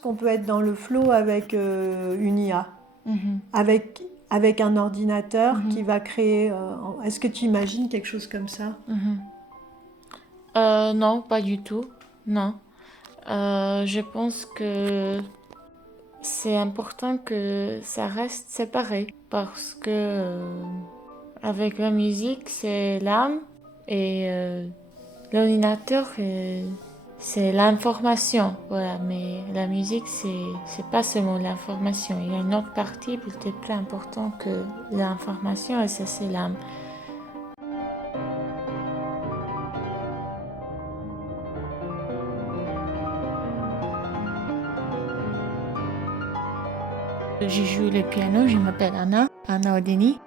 Qu'on peut être dans le flow avec une IA, Mhm. avec un ordinateur qui Mhm. va créer. Est-ce que tu imagines quelque chose comme ça? Mhm. Non, pas du tout. Non. Je pense que c'est important que ça reste séparé parce que avec la musique, c'est l'âme et l'ordinateur, c'est l'information. Voilà, mais la musique, c'est pas seulement l'information. Il y a une autre partie peut-être plus importante que l'information et ça, c'est l'âme. Je joue le piano, je m'appelle Anna Odeni.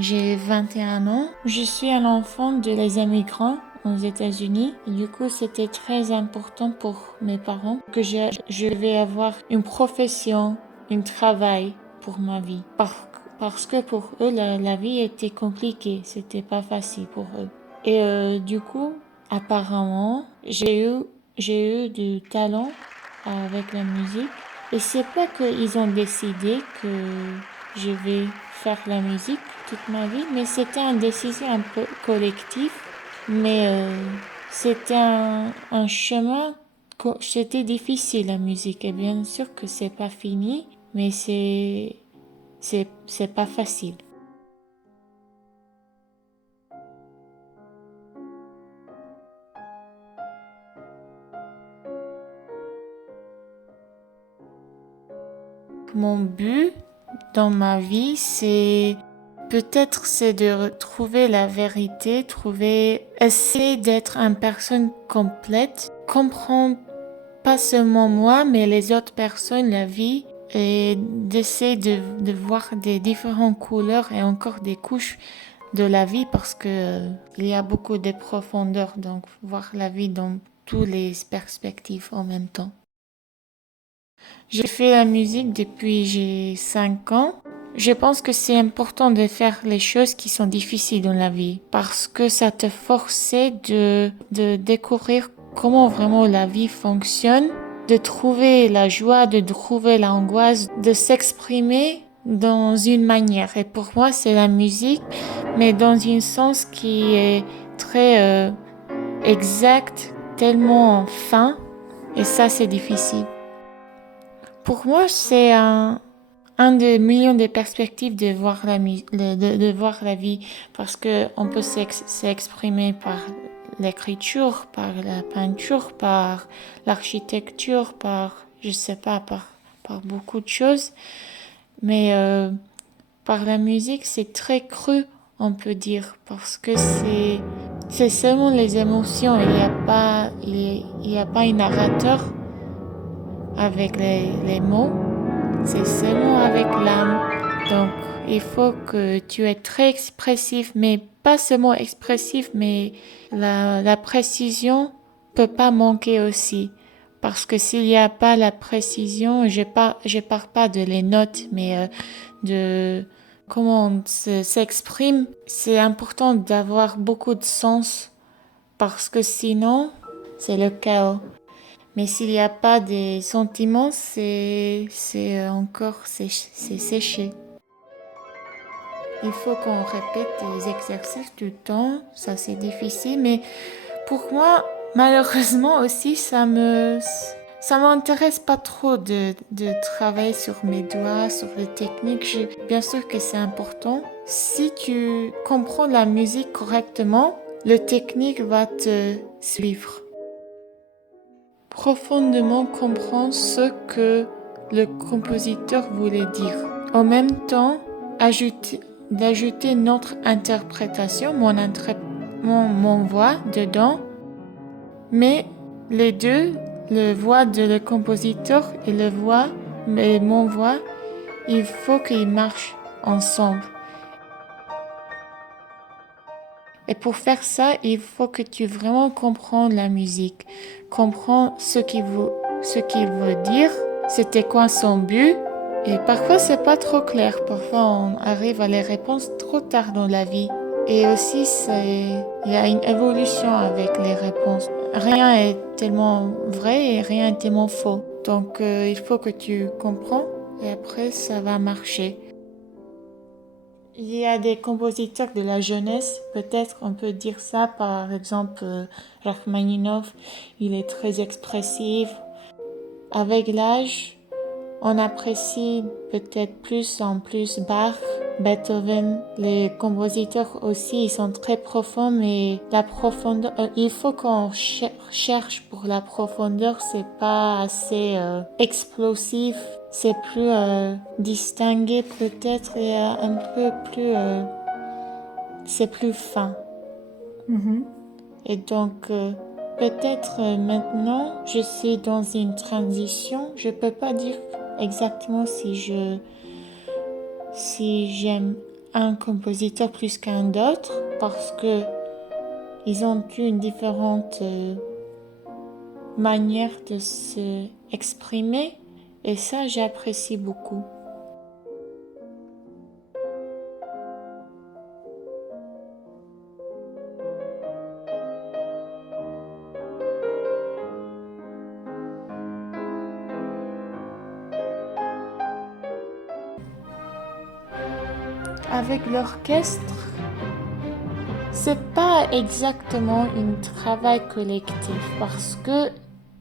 J'ai 21 ans. Je suis un enfant de les immigrants aux États-Unis. Du coup, c'était très important pour mes parents que je vais avoir une profession, un travail pour ma vie. Parce que pour eux, la vie était compliquée. C'était pas facile pour eux. Et du coup, apparemment, j'ai eu du talent avec la musique. Et c'est pas qu'ils ont décidé que je vais faire la musique toute ma vie, mais c'était une décision un peu collective. Mais c'était un chemin, c'était difficile la musique. Et bien sûr que c'est pas fini, mais c'est pas facile. Mon but dans ma vie, c'est de retrouver la vérité, essayer d'être une personne complète, comprendre pas seulement moi, mais les autres personnes, la vie, et d'essayer de voir des différentes couleurs et encore des couches de la vie parce que il y a beaucoup de profondeur, donc voir la vie dans toutes les perspectives en même temps. J'ai fait la musique depuis j'ai 5 ans. Je pense que c'est important de faire les choses qui sont difficiles dans la vie parce que ça te force de découvrir comment vraiment la vie fonctionne, de trouver la joie, de trouver l'angoisse, de s'exprimer dans une manière. Et pour moi, c'est la musique, mais dans un sens qui est très exact, tellement fin. Et ça, c'est difficile. Pour moi, c'est un des millions de perspectives de voir de voir la vie parce que on peut s'exprimer par l'écriture, par la peinture, par l'architecture, je sais pas, par beaucoup de choses. Mais par la musique, c'est très cru, on peut dire, parce que c'est seulement les émotions. Il y a pas un narrateur avec les mots. C'est seulement avec l'âme. Donc, il faut que tu es très expressif, mais pas seulement expressif, mais la précision peut pas manquer aussi. Parce que s'il n'y a pas la précision, je parle pas de les notes, mais de comment on s'exprime. C'est important d'avoir beaucoup de sens parce que sinon, c'est le chaos. Mais s'il n'y a pas des sentiments, c'est séché. Il faut qu'on répète des exercices tout le temps, ça c'est difficile, mais pour moi, malheureusement aussi, ça m'intéresse pas trop de travailler sur mes doigts, sur les techniques. Bien sûr que c'est important. Si tu comprends la musique correctement, le technique va te suivre. Profondément comprendre ce que le compositeur voulait dire. En même temps, d'ajouter notre interprétation, mon voix dedans, mais les deux, le voix de le compositeur et le voix, et mon voix, il faut qu'ils marchent ensemble. Et pour faire ça, il faut que tu vraiment comprennes la musique, comprends ce qu'il veut dire, c'était quoi son but. Et parfois, c'est pas trop clair. Parfois, on arrive à les réponses trop tard dans la vie. Et aussi, il y a une évolution avec les réponses. rien est tellement vrai et rien est tellement faux. Donc il faut que tu comprends et après ça va marcher. Il y a des compositeurs de la jeunesse, peut-être on peut dire ça, par exemple Rachmaninov, il est très expressif. Avec l'âge, on apprécie peut-être plus en plus Bach, Beethoven. Les compositeurs aussi, ils sont très profonds, mais la profondeur, il faut qu'on cherche pour la profondeur, c'est pas assez explosif, c'est plus distingué peut-être et un peu plus, c'est plus fin. Et donc, peut-être maintenant, je suis dans une transition. Je peux pas dire exactement si j'aime un compositeur plus qu'un autre parce que ils ont une différente manière de se exprimer et ça, j'apprécie beaucoup. Avec l'orchestre, c'est pas exactement un travail collectif parce que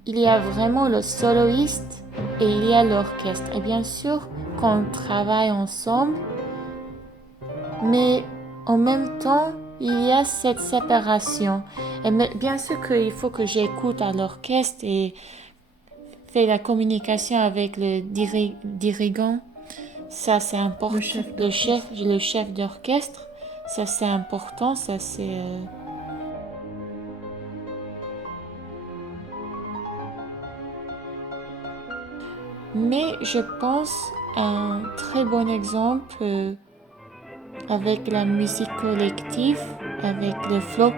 il y a vraiment le soloiste et il y a l'orchestre. Et bien sûr, quand on travaille ensemble, mais en même temps, il y a cette séparation. Et bien sûr qu'il faut que j'écoute à l'orchestre et faire la communication avec le dirigeant. Ça, c'est important. Le chef d'orchestre. Ça, c'est important. Ça, c'est... Mais je pense un très bon exemple avec la musique collective, avec le flow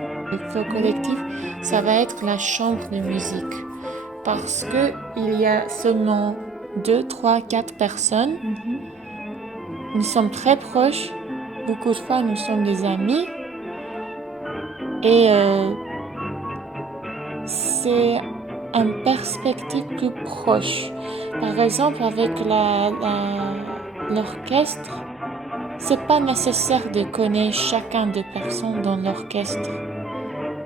collectif, ça va être la chambre de musique. Parce que il y a seulement 2, 3, 4 personnes. Nous sommes très proches. Beaucoup de fois, nous sommes des amis. Et c'est une perspective plus proche. Par exemple, avec l'orchestre, c'est pas nécessaire de connaître chacun des personnes dans l'orchestre.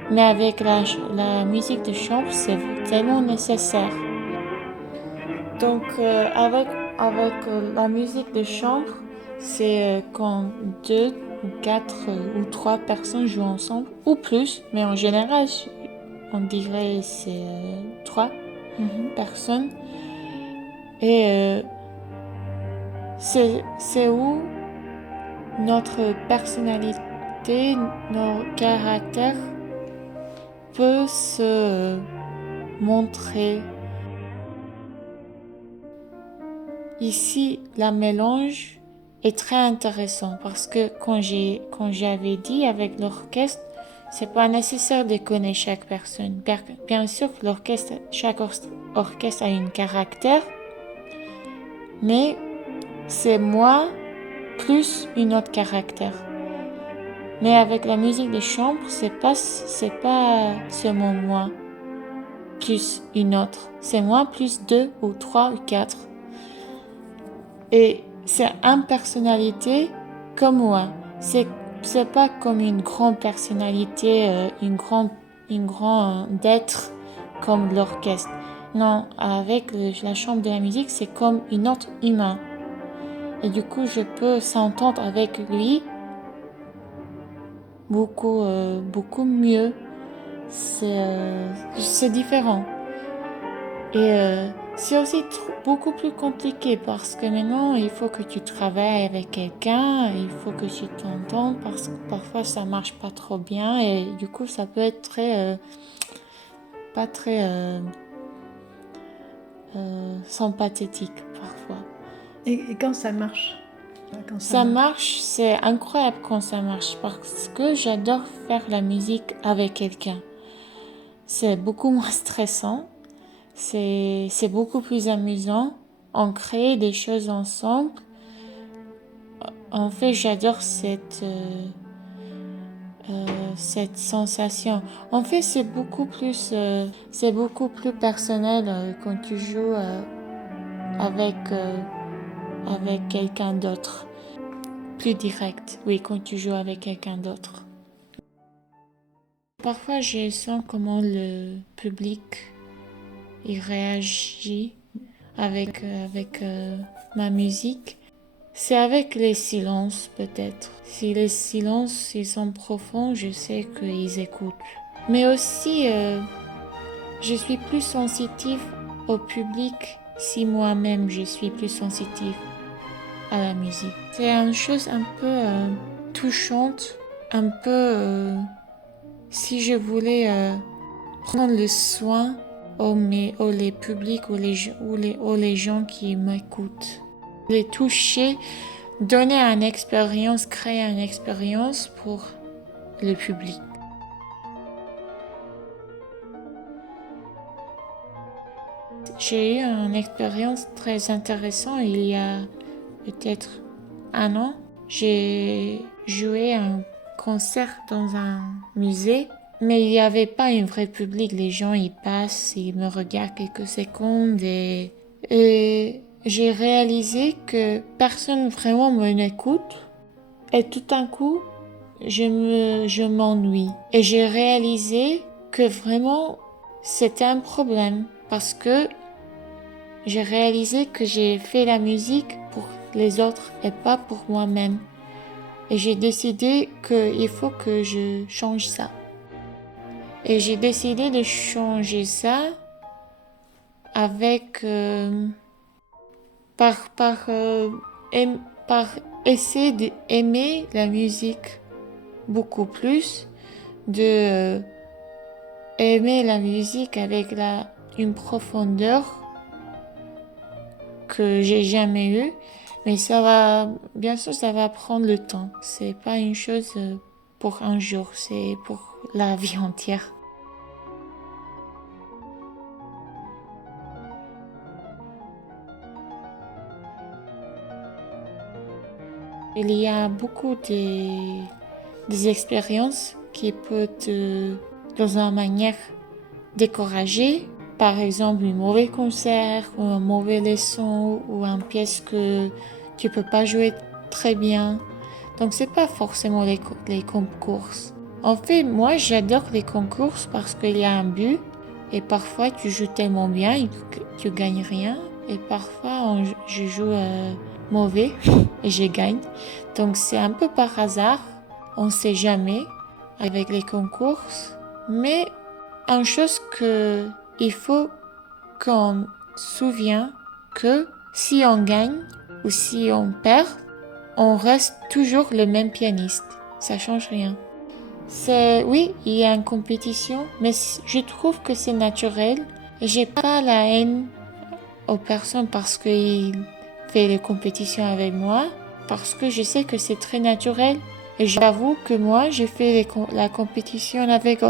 Mais avec la musique de chambre, c'est tellement nécessaire. Donc, avec la musique de chambre, c'est quand 2 ou 4 ou 3 personnes jouent ensemble, ou plus, mais en général, on dirait c'est 3 personnes. Et c'est où notre personnalité, nos caractères peut se montrer. Ici, la mélange est très intéressant parce que quand j'avais dit avec l'orchestre, c'est pas nécessaire de connaître chaque personne. Bien sûr que chaque orchestre a un caractère, mais c'est moi plus un autre caractère. Mais avec la musique de chambre, c'est pas seulement moi plus une autre. C'est moi plus 2 ou 3 ou 4. Et c'est une personnalité comme moi. C'est pas comme une grande personnalité, une grande être comme l'orchestre. Non, avec la chambre de la musique, c'est comme une autre humain. Et du coup, je peux s'entendre avec lui beaucoup mieux. C'est différent. Et c'est aussi beaucoup plus compliqué parce que maintenant, il faut que tu travailles avec quelqu'un, il faut que tu t'entendes parce que parfois, ça marche pas trop bien et du coup, ça peut être pas très sympathique parfois. Et quand ça marche? Ça marche, c'est incroyable quand ça marche parce que j'adore faire la musique avec quelqu'un. C'est beaucoup moins stressant. C'est beaucoup plus amusant. On crée des choses ensemble. En fait, j'adore cette sensation. En fait, c'est beaucoup plus personnel quand tu joues avec, avec quelqu'un d'autre. Plus direct, oui, quand tu joues avec quelqu'un d'autre. Parfois, je sens comment le public il réagit avec ma musique. C'est avec les silences peut-être. Si les silences ils sont profonds, je sais qu'ils écoutent. Mais aussi, je suis plus sensitive au public si moi-même je suis plus sensitive à la musique. C'est une chose un peu touchante, un peu si je voulais prendre le soin les publics ou les gens qui m'écoutent. Les toucher, donner une expérience, créer une expérience pour le public. J'ai eu une expérience très intéressante il y a peut-être 1 an. J'ai joué un concert dans un musée, mais il n'y avait pas un vrai public. Les gens, ils passent, ils me regardent quelques secondes et j'ai réalisé que personne vraiment m'écoute. Et tout d'un coup, je m'ennuie. Et j'ai réalisé que vraiment, c'était un problème parce que j'ai réalisé que j'ai fait la musique pour les autres et pas pour moi-même. Et j'ai décidé qu'il faut que je change ça. Et j'ai décidé de changer ça avec par essayer d'aimer la musique beaucoup plus, de aimer la musique avec une profondeur que j'ai jamais eue. Mais bien sûr, ça va prendre le temps. C'est pas une chose pour un jour, c'est pour la vie entière. Il y a beaucoup des expériences qui peuvent dans une manière, décourager. Par exemple, un mauvais concert ou un mauvais leçon ou une pièce que tu peux pas jouer très bien. Donc, c'est pas forcément les concours. En fait, moi, j'adore les concours parce qu'il y a un but et parfois tu joues tellement bien et tu gagnes rien. Et parfois, je joue mauvais et je gagne. Donc, c'est un peu par hasard. On ne sait jamais avec les concours. Mais une chose qu'il faut qu'on se souvienne que si on gagne ou si on perd, on reste toujours le même pianiste. Ça change rien. Oui, il y a une compétition, mais je trouve que c'est naturel. Et j'ai pas la haine aux personnes parce qu'ils font les compétitions avec moi, parce que je sais que c'est très naturel. Et j'avoue que moi, j'ai fait la compétition avec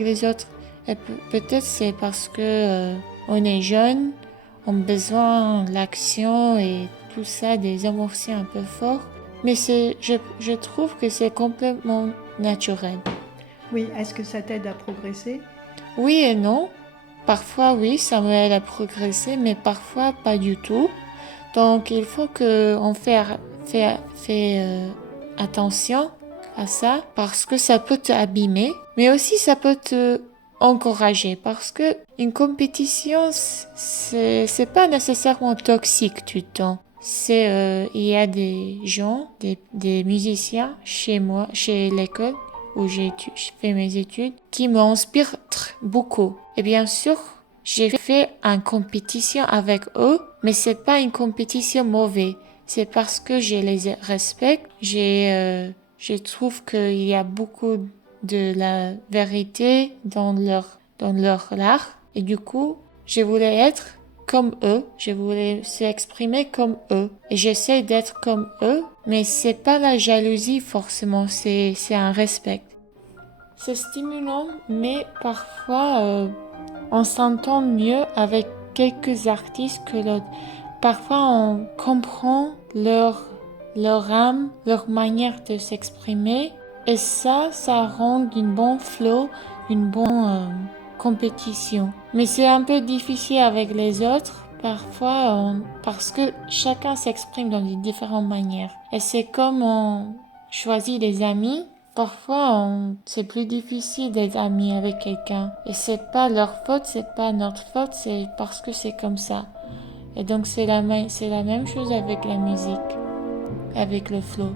les autres. Et peut-être c'est parce que on est jeune, on a besoin de l'action et tout ça, des émotions un peu fortes. Mais je trouve que c'est complètement naturel. Oui, est-ce que ça t'aide à progresser? Oui et non. Parfois, oui, ça m'aide à progresser, mais parfois pas du tout. Donc, il faut qu'on fait attention à ça parce que ça peut te abîmer, mais aussi ça peut te encourager parce que une compétition, c'est pas nécessairement toxique tout le temps. Il y a des gens, des musiciens chez moi, chez l'école où j'ai fait mes études, qui m'inspirent beaucoup. Et bien sûr, j'ai fait une compétition avec eux, mais c'est pas une compétition mauvaise. C'est parce que je les respecte. Je trouve qu'il y a beaucoup de la vérité dans leur art. Et du coup, je voulais être comme eux. Je voulais s'exprimer comme eux. Et j'essaie d'être comme eux, mais c'est pas la jalousie forcément, c'est un respect. C'est stimulant, mais parfois on s'entend mieux avec quelques artistes que l'autre. Parfois on comprend leur âme, leur manière de s'exprimer Et ça rend une bonne flow, une bonne compétition. Mais c'est un peu difficile avec les autres, parfois, parce que chacun s'exprime dans de différentes manières. Et c'est comme on choisit des amis. Parfois, c'est plus difficile d'être ami avec quelqu'un. Et c'est pas leur faute, c'est pas notre faute, c'est parce que c'est comme ça. Et donc, c'est la même chose avec la musique, avec le flow.